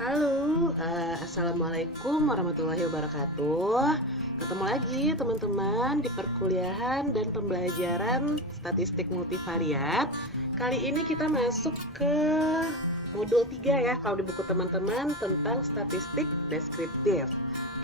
Halo, Assalamualaikum warahmatullahi wabarakatuh. Ketemu lagi teman-teman di perkuliahan dan pembelajaran statistik multivariat. Kali ini kita masuk ke modul 3 ya, kalau di buku teman-teman tentang statistik deskriptif.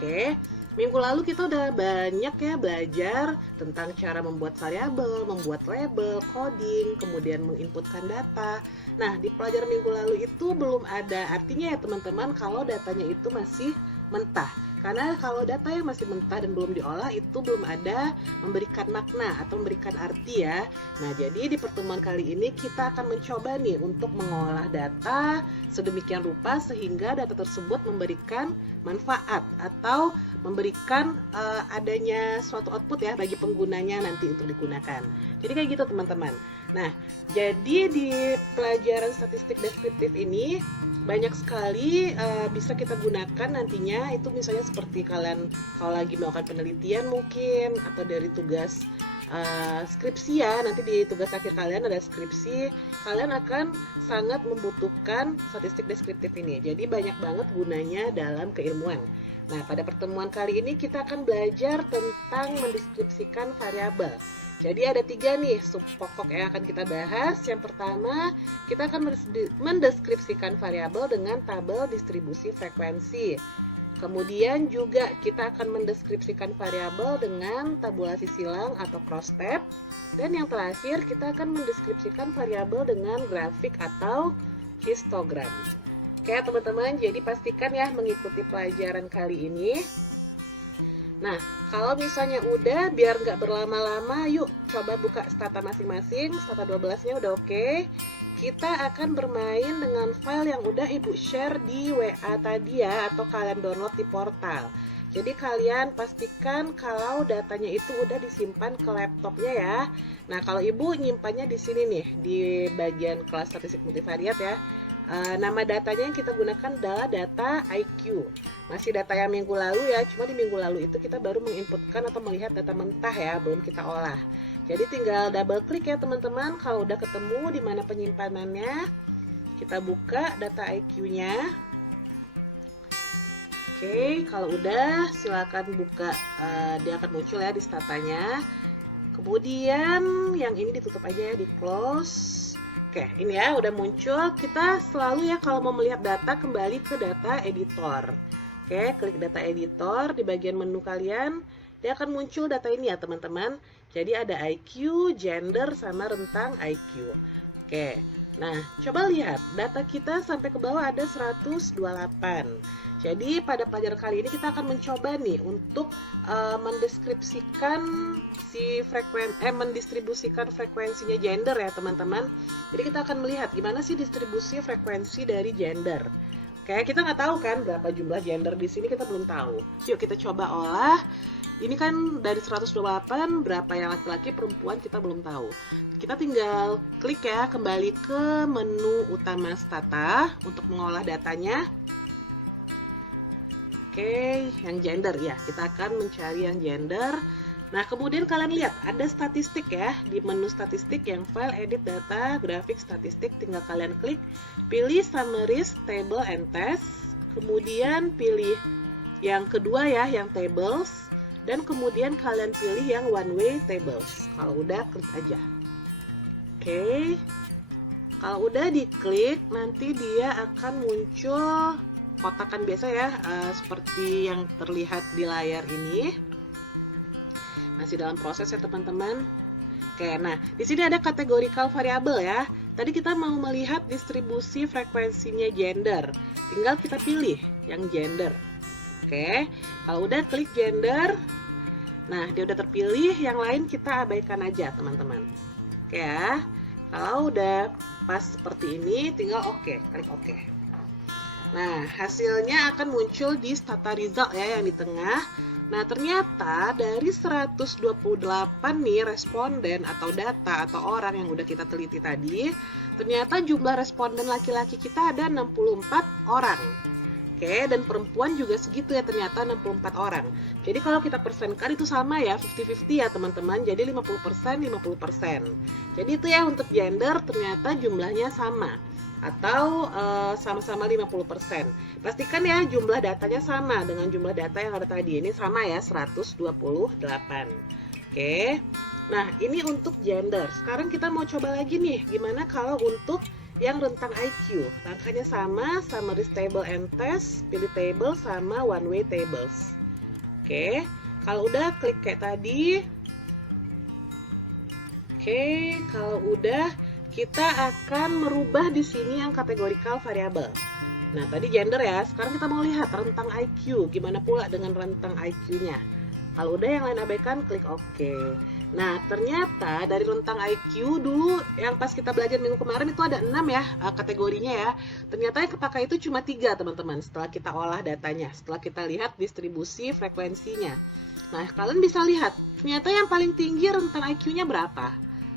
Oke, minggu lalu kita udah banyak ya belajar tentang cara membuat variabel, membuat label, coding, kemudian menginputkan data. Nah, di pelajaran minggu lalu itu belum ada artinya ya teman-teman kalau datanya itu masih mentah. Karena kalau data yang masih mentah dan belum diolah itu belum ada memberikan makna atau memberikan arti ya. Nah, jadi di pertemuan kali ini kita akan mencoba nih untuk mengolah data sedemikian rupa sehingga data tersebut memberikan manfaat atau memberikan adanya suatu output ya bagi penggunanya nanti untuk digunakan. Jadi kayak gitu teman-teman. Nah, jadi di pelajaran statistik deskriptif ini banyak sekali bisa kita gunakan nantinya. Itu misalnya seperti kalian kalau lagi melakukan penelitian mungkin, atau dari tugas skripsi ya, nanti di tugas akhir kalian ada skripsi, kalian akan sangat membutuhkan statistik deskriptif ini. Jadi banyak banget gunanya dalam keilmuan. Nah, pada pertemuan kali ini kita akan belajar tentang mendeskripsikan variabel. Jadi ada 3 nih sub pokok yang akan kita bahas. Yang pertama, kita akan mendeskripsikan variabel dengan tabel distribusi frekuensi. Kemudian juga kita akan mendeskripsikan variabel dengan tabulasi silang atau cross step. Dan yang terakhir, kita akan mendeskripsikan variabel dengan grafik atau histogram. Oke teman-teman, jadi pastikan ya mengikuti pelajaran kali ini. Nah, kalau misalnya udah, biar nggak berlama-lama, yuk coba buka stata masing-masing. Stata 12-nya udah oke. Kita akan bermain dengan file yang udah Ibu share di WA tadi ya, atau kalian download di portal. Jadi kalian pastikan kalau datanya itu udah disimpan ke laptopnya ya. Nah, kalau Ibu nyimpannya di sini nih, di bagian kelas statistik multivariat ya. Nama datanya yang kita gunakan adalah data IQ. Masih data yang minggu lalu ya, cuma di minggu lalu itu kita baru menginputkan atau melihat data mentah ya, belum kita olah. Jadi tinggal double klik ya teman-teman. Kalau udah ketemu di mana penyimpanannya, kita buka data IQ-nya. Oke, kalau udah silakan buka, dia akan muncul ya di statanya. Kemudian yang ini ditutup aja ya, di close. Oke, ini ya udah muncul. Kita selalu ya kalau mau melihat data kembali ke data editor. Oke, klik data editor di bagian menu kalian. Dia akan muncul data ini ya teman-teman. Jadi ada IQ, gender, sama rentang IQ. Oke, nah coba lihat data kita sampai ke bawah ada 128. Jadi pada pelajaran kali ini kita akan mencoba nih untuk mendeskripsikan mendistribusikan frekuensinya gender ya teman-teman. Jadi kita akan melihat gimana sih distribusi frekuensi dari gender. Oke, kita nggak tahu kan berapa jumlah gender di sini, kita belum tahu. Yuk kita coba olah. Ini kan dari 128, berapa yang laki-laki, perempuan kita belum tahu. Kita tinggal klik ya kembali ke menu utama stata untuk mengolah datanya. Oke, yang gender ya, kita akan mencari yang gender. Nah, kemudian kalian lihat ada statistik ya, di menu statistik yang file edit data, grafik statistik, tinggal kalian klik, pilih summaries, table and test, kemudian pilih yang kedua ya, yang tables, dan kemudian kalian pilih yang one way tables. Kalau udah, klik aja. Oke, kalau udah diklik, nanti dia akan muncul kotakan biasa ya, seperti yang terlihat di layar ini. Masih dalam proses ya teman-teman. Oke, nah di sini ada categorical variable ya. Tadi kita mau melihat distribusi frekuensinya gender. Tinggal kita pilih yang gender. Oke, kalau udah klik gender. Nah, dia udah terpilih, yang lain kita abaikan aja teman-teman. Oke ya. Kalau udah pas seperti ini, tinggal oke, klik oke. Nah, hasilnya akan muncul di stata result ya yang di tengah. Nah, ternyata dari 128 nih responden atau data atau orang yang udah kita teliti tadi, ternyata jumlah responden laki-laki kita ada 64 orang. Oke, dan perempuan juga segitu ya, ternyata 64 orang. Jadi kalau kita persenkan itu sama ya, 50-50 ya teman-teman. Jadi 50%, 50%. Jadi itu ya untuk gender ternyata jumlahnya sama. atau sama-sama 50%. Pastikan ya jumlah datanya sama dengan jumlah data yang ada tadi. Ini sama ya, 128. Oke. Nah, ini untuk gender. Sekarang kita mau coba lagi nih, gimana kalau untuk yang rentang IQ. Langkahnya sama, summary table and test, pilih table sama one way tables. Oke. Kalau udah klik kayak tadi. Oke, kalau udah kita akan merubah di sini yang categorical variable. Nah, tadi gender ya. Sekarang kita mau lihat rentang IQ. Gimana pula dengan rentang IQ-nya? Kalau udah yang lain abaikan, klik OK. Nah, ternyata dari rentang IQ dulu yang pas kita belajar minggu kemarin itu ada 6 ya kategorinya ya. Ternyata yang kepakai itu cuma 3 teman-teman setelah kita olah datanya, setelah kita lihat distribusi frekuensinya. Nah, kalian bisa lihat ternyata yang paling tinggi rentang IQ-nya berapa?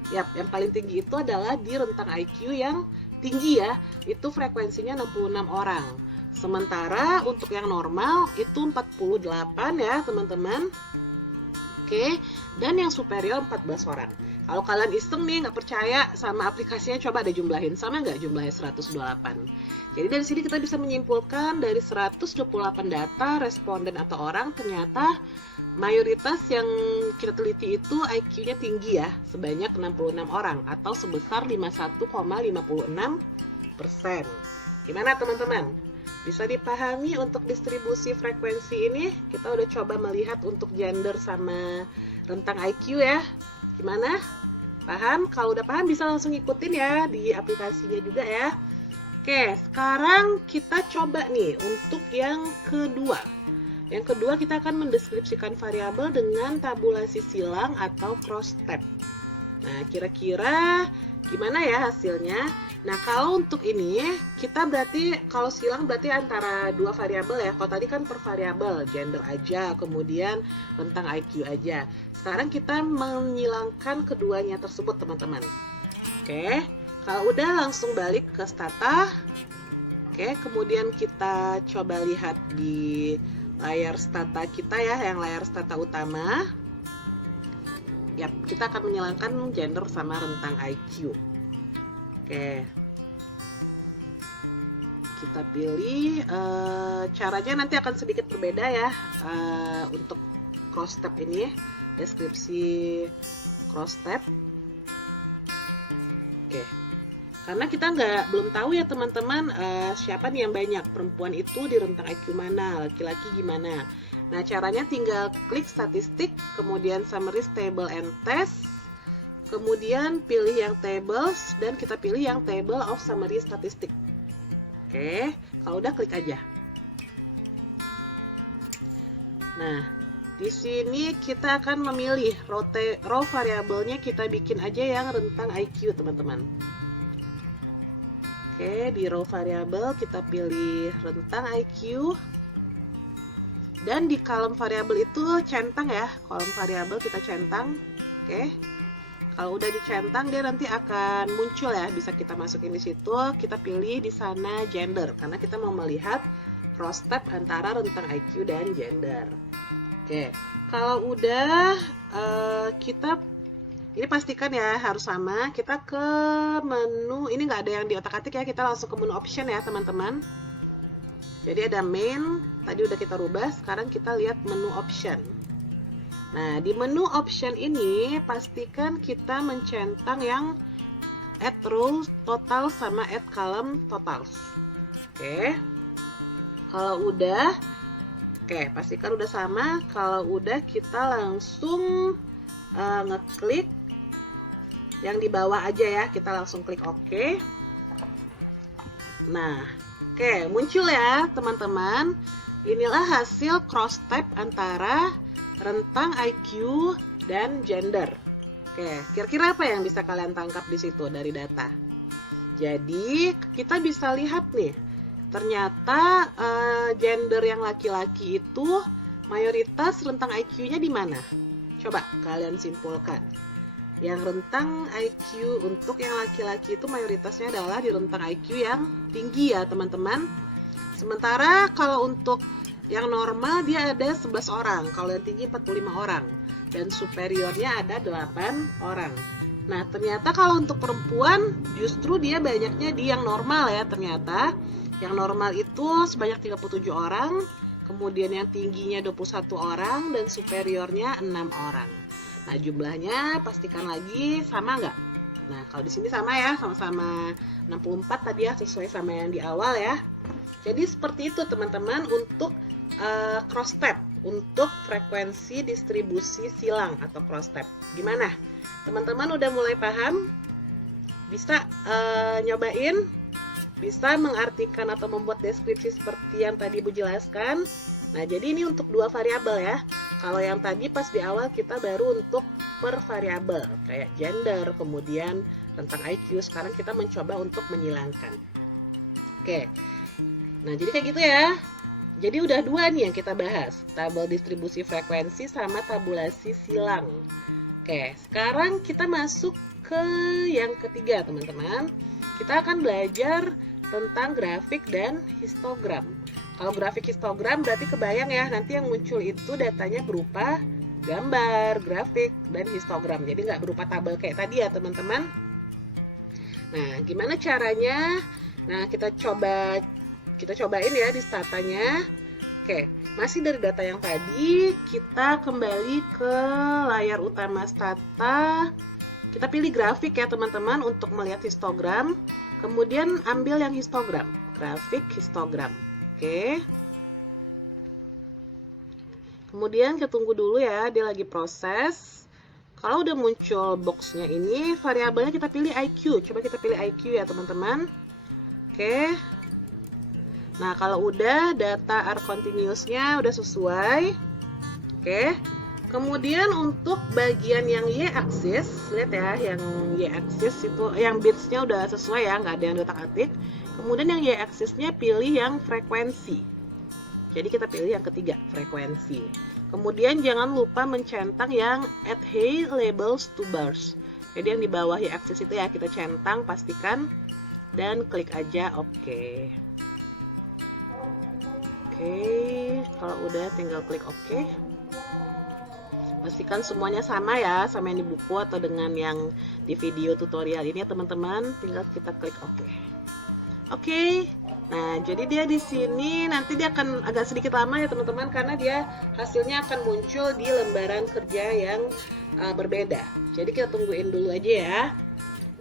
Yap, yang paling tinggi itu adalah di rentang IQ yang tinggi ya, itu frekuensinya 66 orang. Sementara untuk yang normal itu 48 ya teman-teman. Oke, dan yang superior 14 orang. Kalau kalian iseng nih nggak percaya sama aplikasinya, coba deh jumlahin, sama nggak jumlahnya 128. Jadi dari sini kita bisa menyimpulkan dari 128 data responden atau orang, ternyata mayoritas yang kita teliti itu IQ-nya tinggi ya, sebanyak 66 orang atau sebesar 51,56%. Gimana teman-teman? Bisa dipahami untuk distribusi frekuensi ini? Kita udah coba melihat untuk gender sama rentang IQ ya. Gimana? Paham? Kalau udah paham bisa langsung ikutin ya di aplikasinya juga ya. Oke, sekarang kita coba nih untuk yang kedua. Yang kedua kita akan mendeskripsikan variabel dengan tabulasi silang atau cross step. Nah, kira-kira gimana ya hasilnya? Nah, kalau untuk ini kita berarti kalau silang berarti antara dua variabel ya. Kalau tadi kan per variabel, gender aja, kemudian rentang IQ aja. Sekarang kita menyilangkan keduanya tersebut, teman-teman. Oke, kalau udah langsung balik ke stata. Oke, kemudian kita coba lihat di layar stata kita ya, yang layar stata utama. Yap, kita akan menyilangkan gender sama rentang IQ. Oke, kita pilih, caranya nanti akan sedikit berbeda ya untuk cross step ini, deskripsi cross step. Oke, karena kita belum tahu ya teman-teman siapa nih yang banyak, perempuan itu di rentang IQ mana, laki-laki gimana. Nah, caranya tinggal klik statistik, kemudian summary table and test, kemudian pilih yang tables, dan kita pilih yang table of summary statistik. Oke, kalau udah klik aja. Nah, di sini kita akan memilih row variabelnya, kita bikin aja yang rentang IQ teman-teman. Oke, di row variabel kita pilih rentang IQ. Dan di kolom variabel itu centang ya, kolom variabel kita centang. Oke, kalau udah dicentang dia nanti akan muncul ya, bisa kita masukin di situ. Kita pilih di sana gender karena kita mau melihat cross step antara rentang IQ dan gender. Oke, kalau udah kita ini pastikan ya harus sama. Kita ke menu, ini nggak ada yang di otak-atik ya, kita langsung ke menu option ya teman-teman. Jadi ada main, tadi udah kita rubah, sekarang kita lihat menu option. Nah, di menu option ini pastikan kita mencentang yang add row total sama add column totals. Oke. Kalau udah, oke, pastikan udah sama. Kalau udah kita langsung ngeklik yang di bawah aja ya, kita langsung klik OK. Nah, oke, muncul ya teman-teman. Inilah hasil cross step antara rentang IQ dan gender. Oke, kira-kira apa yang bisa kalian tangkap di situ dari data? Jadi kita bisa lihat nih, ternyata gender yang laki-laki itu mayoritas rentang IQ-nya di mana? Coba kalian simpulkan. Yang rentang IQ untuk yang laki-laki itu mayoritasnya adalah di rentang IQ yang tinggi ya teman-teman. Sementara kalau untuk yang normal dia ada 11 orang, kalau yang tinggi 45 orang, dan superiornya ada 8 orang. Nah, ternyata kalau untuk perempuan justru dia banyaknya di yang normal ya ternyata. Yang normal itu sebanyak 37 orang, kemudian yang tingginya 21 orang, dan superiornya 6 orang. Nah, jumlahnya pastikan lagi sama nggak? Nah, kalau di sini sama ya, sama-sama 64 tadi ya, sesuai sama yang di awal ya. Jadi seperti itu teman-teman untuk cross step, untuk frekuensi distribusi silang atau cross step. Gimana? Teman-teman udah mulai paham? Bisa nyobain? Bisa mengartikan atau membuat deskripsi seperti yang tadi Ibu jelaskan? Nah, jadi ini untuk dua variabel ya. Kalau yang tadi pas di awal kita baru untuk per variabel, kayak gender, kemudian tentang IQ. Sekarang kita mencoba untuk menyilangkan. Oke. Nah, jadi kayak gitu ya. Jadi udah dua nih yang kita bahas, tabel distribusi frekuensi sama tabulasi silang. Oke, sekarang kita masuk ke yang ketiga teman-teman. Kita akan belajar tentang grafik dan histogram. Kalau grafik histogram berarti kebayang ya, nanti yang muncul itu datanya berupa gambar, grafik, dan histogram. Jadi nggak berupa tabel kayak tadi ya teman-teman. Nah, gimana caranya? Nah, kita cobain ya di statanya. Oke, masih dari data yang tadi, kita kembali ke layar utama stata. Kita pilih grafik ya teman-teman untuk melihat histogram. Kemudian ambil yang histogram, grafik histogram. Oke. Kemudian kita tunggu dulu ya, dia lagi proses. Kalau udah muncul boxnya ini, variabelnya kita pilih IQ. Coba kita pilih IQ ya teman-teman. Oke. Nah, kalau udah data are continuous-nya udah sesuai. Oke. Kemudian untuk bagian yang y-axis, lihat ya, yang y-axis itu yang bits-nya udah sesuai ya, nggak ada yang otak-atik. Kemudian yang y-axis-nya pilih yang frekuensi. Jadi kita pilih yang ketiga, frekuensi. Kemudian jangan lupa mencentang yang add hey labels to bars. Jadi yang di bawah y-axis itu ya kita centang, pastikan, dan klik aja OK. Oke, kalau udah tinggal klik OK. Pastikan semuanya sama ya, sama yang di buku atau dengan yang di video tutorial ini ya teman-teman. Tinggal kita klik OK. Oke. Nah, jadi dia di sini nanti dia akan agak sedikit lama ya teman-teman, karena dia hasilnya akan muncul di lembaran kerja yang berbeda. Jadi kita tungguin dulu aja ya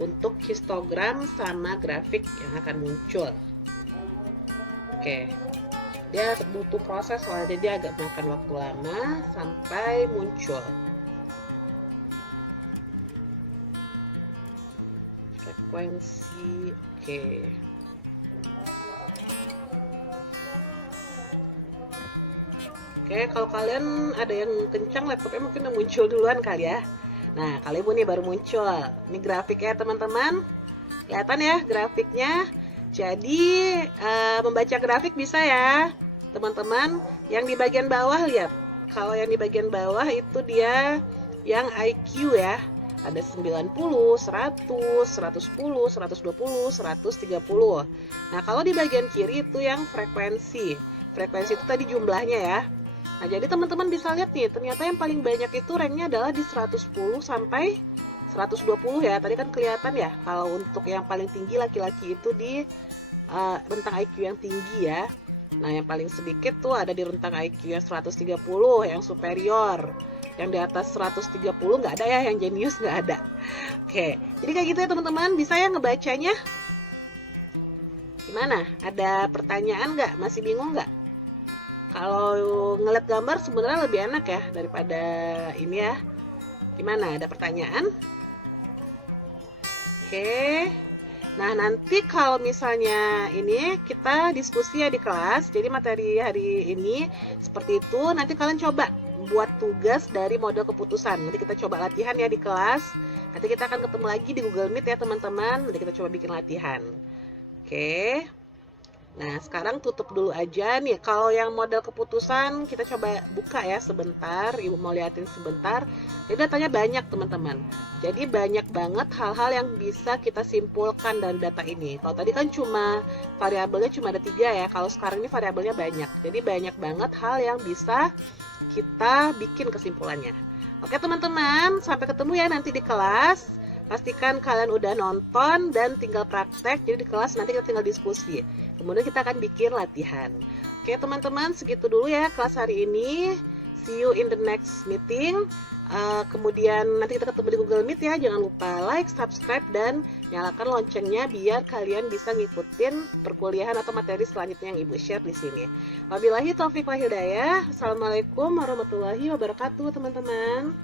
untuk histogram sama grafik yang akan muncul. Oke. Dia butuh proses soalnya, dia agak makan waktu lama sampai muncul. Frekuensi, oke. Oke, kalau kalian ada yang kencang laptopnya mungkin udah muncul duluan kali ya. Nah, kali Ibu nih baru muncul. Ini grafiknya teman-teman. Kelihatan ya grafiknya. Jadi membaca grafik bisa ya teman-teman. Yang di bagian bawah lihat. Kalau yang di bagian bawah itu dia yang IQ ya. Ada 90, 100, 110, 120, 130. Nah, kalau di bagian kiri itu yang frekuensi. Frekuensi itu tadi jumlahnya ya. Nah, jadi teman-teman bisa lihat nih, ternyata yang paling banyak itu ranknya adalah di 110 sampai 120 ya. Tadi kan kelihatan ya, kalau untuk yang paling tinggi laki-laki itu di rentang IQ yang tinggi ya. Nah, yang paling sedikit tuh ada di rentang IQ yang 130, yang superior. Yang di atas 130 nggak ada ya, yang jenius nggak ada. Oke, jadi kayak gitu ya teman-teman, bisa ya ngebacanya? Gimana? Ada pertanyaan nggak? Masih bingung nggak? Kalau ngeliat gambar sebenarnya lebih enak ya daripada ini ya. Gimana? Ada pertanyaan? Oke. Nah, nanti kalau misalnya ini kita diskusi ya di kelas. Jadi materi hari ini seperti itu. Nanti kalian coba buat tugas dari model keputusan. Nanti kita coba latihan ya di kelas. Nanti kita akan ketemu lagi di Google Meet ya teman-teman. Nanti kita coba bikin latihan. Oke. Nah, sekarang tutup dulu aja nih. Kalau yang model keputusan kita coba buka ya sebentar. Ibu mau liatin sebentar. Jadi datanya banyak teman-teman. Jadi banyak banget hal-hal yang bisa kita simpulkan dari data ini. Kalau tadi kan cuma variabelnya cuma ada 3 ya. Kalau sekarang ini variabelnya banyak. Jadi banyak banget hal yang bisa kita bikin kesimpulannya. Oke teman-teman, sampai ketemu ya nanti di kelas. Pastikan kalian udah nonton dan tinggal praktek. Jadi di kelas nanti kita tinggal diskusi. Kemudian kita akan bikin latihan. Oke teman-teman, segitu dulu ya kelas hari ini. See you in the next meeting. Kemudian nanti kita ketemu di Google Meet ya. Jangan lupa like, subscribe, dan nyalakan loncengnya biar kalian bisa ngikutin perkuliahan atau materi selanjutnya yang Ibu share di sini. Wabillahi taufiq wal hidayah. Assalamualaikum warahmatullahi wabarakatuh teman-teman.